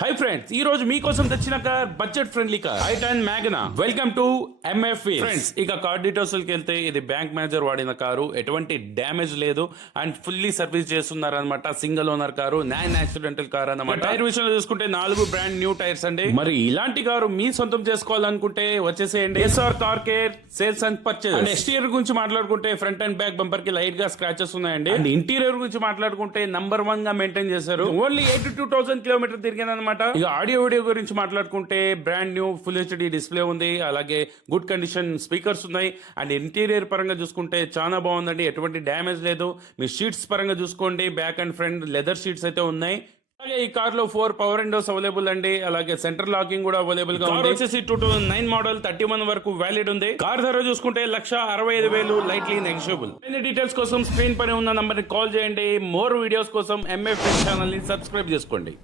Hi friends, ఈ రోజు మీకోసం తెచ్చిన car budget friendly car ఐటన్ Magna. Welcome to MF friends. ఇక కార్ డీటెయిల్స్ కి వెళ్తే ఇది బ్యాంక్ మేనేజర్ వాడిన కారు, ఎటువంటి డ్యామేజ్ లేదు అండ్ ఫుల్లీ సర్వీస్ చేస్తున్నారు అనమాట. Single owner car, non accidental car అనమాట. టైర్ విషయంలో చూసుకుంటే 4 బ్రాండ్ న్యూ టైర్స్ అండి. మరి ఇలాంటి కారు మీ సొంతం చేసుకోవాలనుకుంటే వచ్చేసేయండి. SR car care sales and purchase. And exterior గురించి మాట్లాడుకుంటే ఫ్రంట్ అండ్ బ్యాక్ బంపర్ కి లైట్ గా స్క్రాచెస్ ఉన్నాయండి. అండ్ ఇంటీరియర్ గురించి మాట్లాడుకుంటే నంబర్ 1 గా మెయింటైన్ చేశారు. ఓన్లీ 82,000 కిలోమీటర్ తిరిగిందనమాట. ఇక ఆడియో వీడియో గురించి మాట్లాడుకుంటే brand new full HD display ఉంది, అలాగే గుడ్ కండిషన్ స్పీకర్స్ ఉన్నాయి. అండ్ ఇంటీరియర్ పరంగా చూసుకుంటే చాలా బాగుందండి, ఎటువంటి డ్యామేజ్ లేదు. మీ షీట్స్ పరంగా చూసుకోండి, back and front leather sheets అయితే ఉన్నాయి. అలాగే ఈ కార్ లో 4 పవర్ విండోస్ అవైలబుల్ అండి, అలాగే సెంటర్ లాకింగ్ కూడా అవైలబుల్ గా ఉంది. వచ్చేసి 2009 మోడల్, 31 వరకు వ్యాలిడ్ ఉంది. కార్ ధర చూసుకుంటే 1,65,000 లైట్లీ నెగోషియబుల్. డీటెయిల్స్ కోసం స్క్రీన్ పైన ఉన్న నంబర్ ని కాల్ చేయండి. మోర్ వీడియోస్ కోసం ఎంఎఫ్ ఛానల్ ని సబ్స్క్రైబ్ చేసుకోండి.